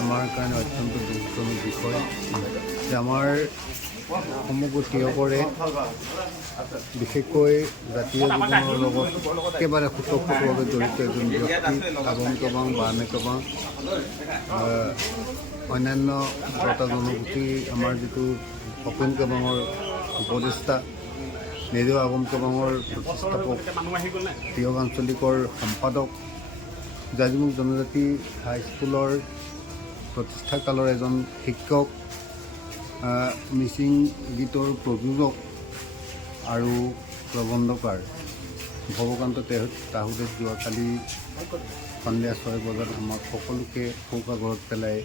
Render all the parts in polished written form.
আমাৰ কাৰণে অত্যন্ত দুখজনক বিষয় যে আমাৰ সমগ্ৰ তিয়কৰে বিশেষকৈ জাতীয় জীৱনৰ লগত একেবাৰে সুতভাৱে জড়িত এজন ব্যক্তি আগম কবাং বানে কবাং অন্যান্য বটা জনগোষ্ঠী আমাৰ যিটো অপন কবাঙৰ উপদেষ্টা নেজেও আগম কবাঙৰ প্ৰতিষ্ঠাপক তিয়ক আঞ্চলিকৰ সম্পাদক জাজিমুখ জনজাতি হাইস্কুলৰ প্ৰতিষ্ঠাকালৰ এজন শিক্ষক মিচিং গীতৰ প্ৰযোজক আৰু প্ৰবন্ধকাৰ ভৱকান্ত তাহুদে যোৱাকালি সন্ধিয়া 6 বজাত আমাক সকলোকে শোকাগৰত পেলাই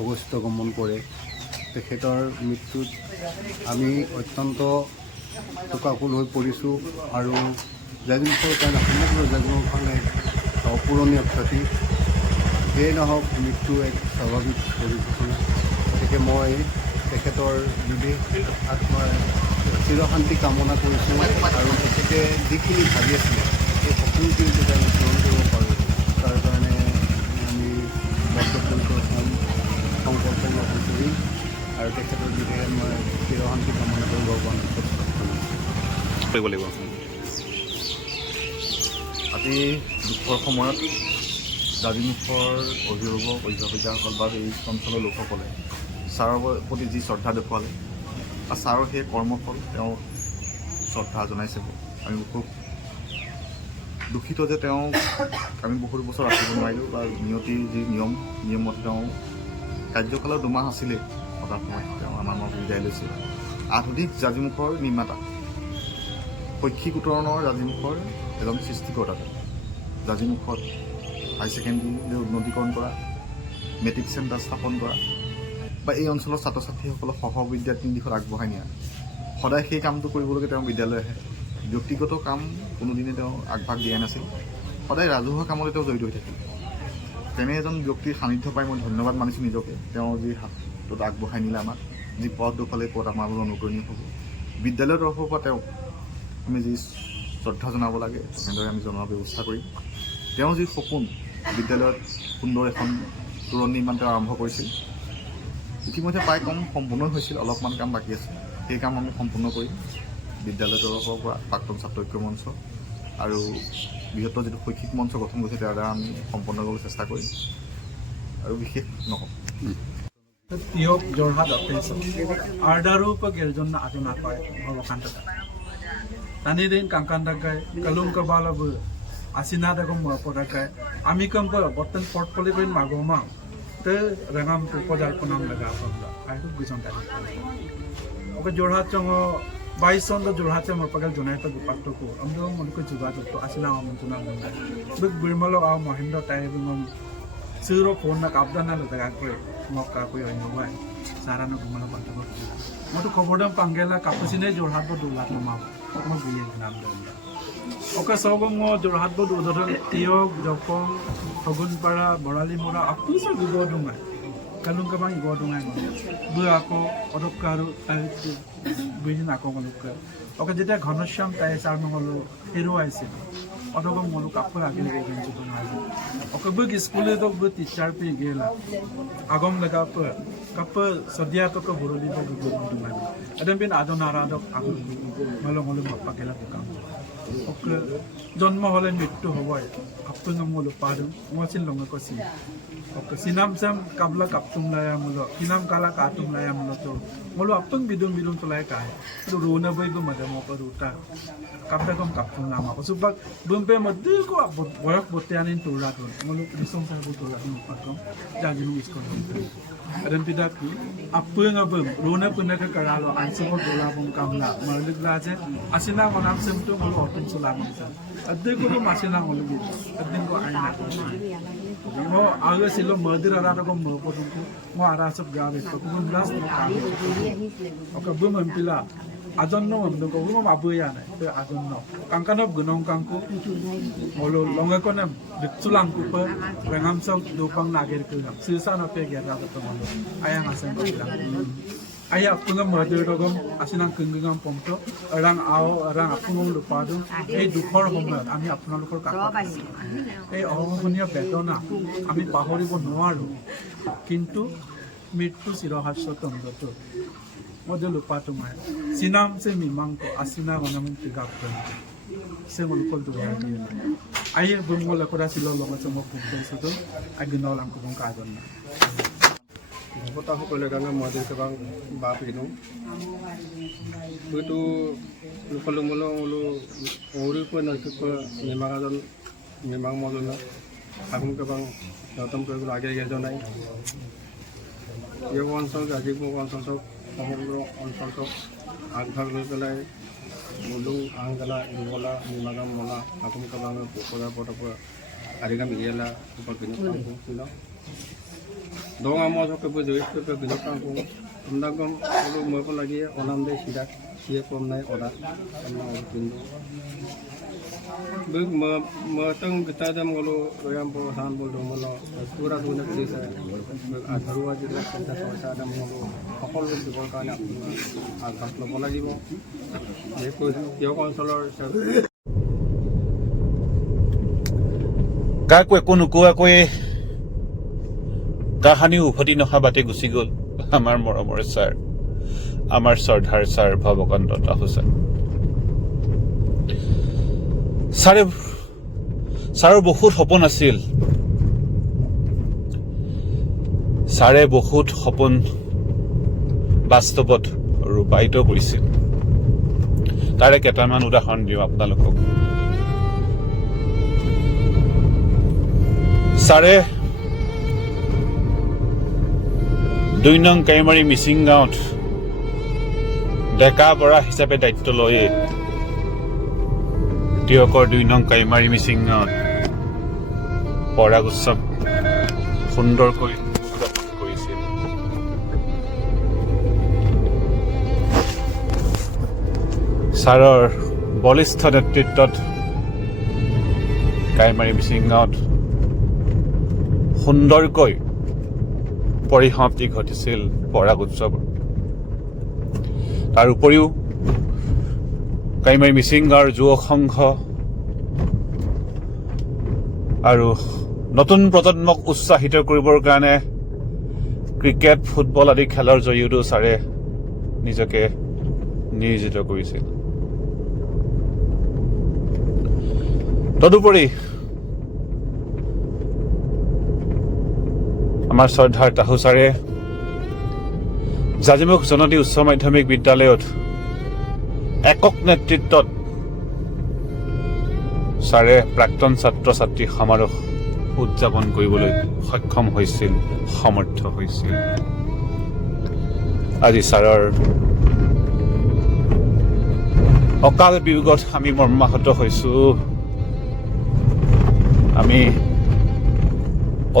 অগস্ত গমন কৰে। তেখেতৰ মৃত্যুত আমি অত্যন্ত শোকাকুল হৈ পৰিছোঁ আৰু জাজিমুখৰ কাৰণে সমগ্ৰ জাজিমুখৰ কাৰণে অপূৰণীয় ক্ষতি। যিয়েই নহওক মৃত্যু এক স্বাভাৱিক পৰিঘটনা। গতিকে মই তেখেতৰ বিদেশ আত্মাৰ চিৰশান্তি কামনা কৰিছোঁ আৰু তেখেতে যিখিনি ভাবি আছিলে সেই সকলোখিনি যাতে আমি পূৰণ কৰিব পাৰোঁ তাৰ কাৰণে আমি বদ্ধপৰিকৰ সংকল্প গ্ৰহণ কৰিম আৰু তেখেতৰ বিদেশে মই চিৰশান্তি কামনা কৰি ভগৱান কৰিব লাগিব। আজি দুখৰ সময়ত জাজিমুখৰ অভিভাৱক অধ্যাপিকাসকল বা এই অঞ্চলৰ লোকসকলে ছাৰৰ প্ৰতি যি শ্ৰদ্ধা দেখুৱালে বা ছাৰৰ সেই কৰ্মফল তেওঁ শ্ৰদ্ধা জনাইছে। আমি খুব দুখিত যে তেওঁ আমি বহুত বছৰ ৰাখিব নোৱাৰিলোঁ বা নিয়তিৰ যি নিয়মমতে তেওঁ কাৰ্যকালৰ 2 মাহ আছিলেই এটা সময়ত তেওঁ আমাৰ বিদায় লৈছিল। আধুনিক জাজিমুখৰ নিৰ্মাতা শৈক্ষিক উত্তৰণৰ জাজিমুখৰ এজন সৃষ্টিকৰ্তা। জাজিমুখত হাই ছেকেণ্ডেৰী উন্নতীকৰণ কৰা, মেট্ৰিক চেণ্টাৰ স্থাপন কৰা বা এই অঞ্চলৰ ছাত্ৰ ছাত্ৰীসকলক সহবিদ্যাৰ্থীৰ দিশত আগবঢ়াই নিয়া, সদায় সেই কামটো কৰিবলৈকে তেওঁ বিদ্যালয় আহে। ব্যক্তিগত কাম কোনোদিনে তেওঁ আগভাগ দিয়া নাছিল, সদায় ৰাজহুৱা কামতে তেওঁ জড়িত হৈ থাকিল। তেনে এজন ব্যক্তিৰ সান্নিধ্য পাই মই ধন্যবাদ মানিছোঁ নিজকে। তেওঁ যি হাতত আগবঢ়াই নিলে আমাক, যি পথ দেখুৱালে পথ আমাৰ বাবে অনুকৰণীয় হ'ব। বিদ্যালয়ৰ তৰফৰ পৰা তেওঁক আমি যি শ্ৰদ্ধা জনাব লাগে তেনেদৰে আমি জনোৱাৰ ব্যৱস্থা কৰিম। তেওঁ যি সপোন বিদ্যালয়ত সুন্দৰ এখন তোৰণ নিৰ্মাণ তেওঁ আৰম্ভ কৰিছিল, ইতিমধ্যে প্ৰায় কম সম্পূৰ্ণ হৈছিল, অলপমান কাম বাকী আছে। সেই কাম আমি সম্পূৰ্ণ কৰিম। বিদ্যালয়ৰ তৰফৰ পৰা প্ৰাক্তন ছাত্ৰ ঐক্য মঞ্চ আৰু বৃহত্তৰ যিটো শৈক্ষিক মঞ্চ গঠন কৰিছে তাৰ দ্বাৰা আমি সম্পন্ন কৰিবলৈ চেষ্টা কৰিম আৰু বিশেষ নকওঁ। তিয়ক যোৰহাট অফিস आर्डारूप गेरजन आदना पाय भवकांत तानिदिन कांकांदागाय कलुम कबालाबो आसिना दगम मपदागाय आमिकम बर्तन पोर्टफोलियो बिन मागोमा ते रंगाम प्रपोजल पनाम लगा पमला आयु गुजन तानि ओके जोरहाट चंगो 22 सन जोरहाट से मपगल जुनाइता गुपाटो को हमदो मनको जुगा तो आसिना हमजुना मंगा बिग बिरमलो आ महेंद्र टाइबिंगम सिरो फोन ना काबदाना लगा कोई मौका कोई होय सारा न घुमला पाटो मतो खबरदम पांगेला कापसिने जोरहाट बो दुलात नमा म बिये नाम दम ओके सबम जोरहाट बो उदरन तियक जपं फगुनपारा बराली मोरा अपुस गुगो दुंगा kalung kabang go dungai mo bu ako odokkaru tai buin ako malukka oka jeta ghanoshyam tai sar mangolo hero aise odogom moluk apur agile ge genju dungai oka bu skule dok bu teacher pe gela agom laga pa kap sadia to ko boroli bo go dungai adam bin adonara dok agum malo molo mappa gela kam oka জন্ম হলে মৃত্যু হবই আপন মলো পাদু মছিল লঙ্গ কসি oke sinam sam kabla kaptum laya mulo kinam kala katum laya mulo to mulo apeng bidung to laya kai to runa boy go madam ko ruta kabda kom kaptum nama ko subak bumpe madde ko boyak botianin to rato mulo disong sa bo to rato patom jadi nu iskon adam tidak ki apeng abem runa punna ka karalo ansumo dola bom kamla malik laje asina manam sem to mulo otin sulam sa adde ko masina mulo adde ko aina mo aga silo murder ara ko mo po mo ara sab gabe ko mo last mo ka oka bu man pila ajonno mo ko mo abuya na to ajonno kangkanop gunong kangku molo longa ko na bitsulang ko pa rangam sa dupang nager ko sisa na pe gyara ko mo ayang asen ko lang Ayah pulang maju dogom asinang kenggang pomto orang awal orang apung lupa tu dukor homer kami apung lupa kakak awal punya betona kami pahori pun nuaru kintu mitu sirohat sotom tu maju lupa tu mai sinam se mimang ko asina wanam tiga pun se lupa tu ya dia ayah bungol aku dah silo longa semua kumpul situ aginol angku bungkajon ভকতসকলে কাৰণে মই কেতিয়াবা বাপ কিনো হয়তো লোকলো মোলো ওলো ওৰিকৈ নৈতিক নিমাগাজন নিমাগ মজন আগুন কেবাং গৌতম কৰিবলৈ আগে আগে জনাই এই অঞ্চল গাজীপুৰ অঞ্চল সমগ্ৰ অঞ্চলটোক আগভাগ লৈ পেলাই মুলুং আংগালা ইংগলা নিমাগাম মলা আগুন কেবাং পকৰা পটপৰা আৰিগাম ইয়েলা কিনো dong amo so ke bojo ke bino kampung ndagom lu mo ko lagi onam de sidak sia pom nai oda amma bindo bug ma tang kita jam golo royam bo san bol do molo pura duna ke sa atharu aji la kanta sa dam golo সকল জীৱৰ কাৰণে আগভাগ ল'ব লাগিব এই অঞ্চলৰ কাকো একো নোকোৱাকৈ কাহানি উভতি নহা বাটে গুচি গ'ল আমাৰ মৰমৰ ছাৰ আমাৰ শ্ৰদ্ধাৰ ছাৰ ভৱকান্ত তাহু ছাৰৰ বহুত সপোন আছিল ছাৰে বহুত সপোন বাস্তৱত ৰূপায়িত কৰিছিল তাৰে কেইটামান উদাহৰণ দিওঁ আপোনালোকক ছাৰে 2 নং কাইমাৰী মিচিং গাঁৱত ডেকা বৰা হিচাপে দায়িত্ব লয়ে তিয়কৰ 2 নং কাইমাৰী মিচিং গাঁৱত পৰাগ উৎসৱ সুন্দৰকৈ উদযাপন কৰিছিল ছাৰৰ বলিষ্ঠ নেতৃত্বত কাইমাৰী মিচিং গাঁৱত সুন্দৰকৈ পৰিসমাপ্তি ঘটিছিল পৰাগ উৎসৱ তাৰ উপৰিও কাইমাৰী মিচিং গাঁৱৰ যুৱক সংঘ আৰু নতুন প্ৰজন্মক উৎসাহিত কৰিবৰ কাৰণে ক্ৰিকেট ফুটবল আদি খেলৰ জৰিয়তেও ছাৰে নিজকে নিয়োজিত কৰিছিল তদুপৰি আমাৰ শ্ৰদ্ধাৰ তাহু ছাৰে জাজিমুখ জননী উচ্চ মাধ্যমিক বিদ্যালয়ত একক নেতৃত্বত ছাৰে প্ৰাক্তন ছাত্ৰ ছাত্ৰী সমাৰোহ উদযাপন কৰিবলৈ সক্ষম হৈছিল সমৰ্থ হৈছিল আজি ছাৰৰ অকাল বিয়োগত আমি মৰ্মাহত হৈছো আমি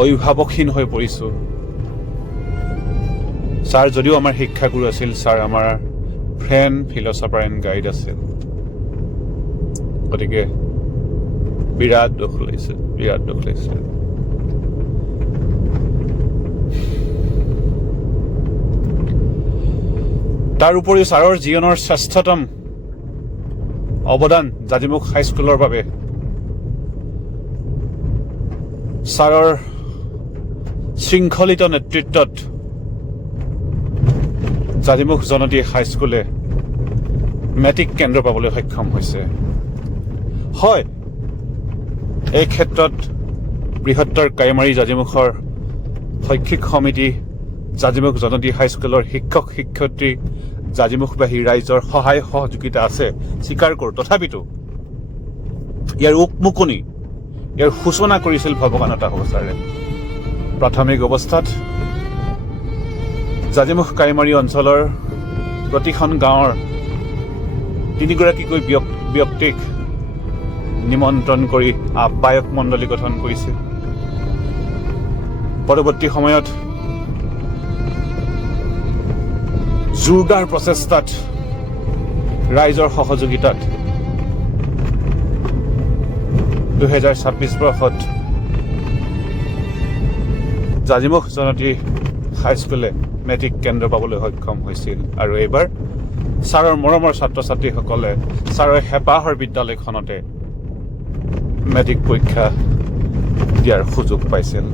অভিভাৱকহীন হৈ পৰিছো ছাৰ যদিও আমাৰ শিক্ষাগুৰু আছিল ছাৰ আমাৰ ফ্ৰেণ্ড ফিলচফাৰ এণ্ড গাইড আছিল গতিকে বিৰাট দুখ লাগিছে তাৰ উপৰিও ছাৰৰ জীৱনৰ শ্ৰেষ্ঠতম অৱদান জাজিমুখ হাইস্কুলৰ বাবে ছাৰৰ শৃংখলিত নেতৃত্বত জাজিমুখ জননী হাইস্কুলে মেট্ৰিক কেন্দ্ৰ পাবলৈ সক্ষম হৈছে হয় এই ক্ষেত্ৰত বৃহত্তৰ কাইমাৰী জাজিমুখৰ শৈক্ষিক সমিতি জাজিমুখ জননী হাইস্কুলৰ শিক্ষক শিক্ষয়িত্ৰী জাজিমুখবাসী ৰাইজৰ সহায় সহযোগিতা আছে স্বীকাৰ কৰোঁ তথাপিতো ইয়াৰ উকমুকনি ইয়াৰ সূচনা কৰিছিল ভৱকান্ত তাহু ছাৰে প্ৰাথমিক অৱস্থাত জাজিমুখ কাইমাৰী অঞ্চলৰ প্ৰতিখন গাঁৱৰ 3গৰাকীকৈ ব্যক্তিক নিমন্ত্ৰণ কৰি আহ্বায়ক মণ্ডলী গঠন কৰিছিল পৰৱৰ্তী সময়ত জোৰদাৰ প্ৰচেষ্টাত ৰাইজৰ সহযোগিতাত 2026 বৰ্ষত জাজিমুখ জননী হাইস্কুলে মেট্ৰিক কেন্দ্ৰ পাবলৈ সক্ষম হৈছিল আৰু এইবাৰ ছাৰৰ মৰমৰ ছাত্ৰ ছাত্ৰীসকলে ছাৰৰ হেঁপাহৰ বিদ্যালয়খনতে মেট্ৰিক পৰীক্ষা দিয়াৰ সুযোগ পাইছিল।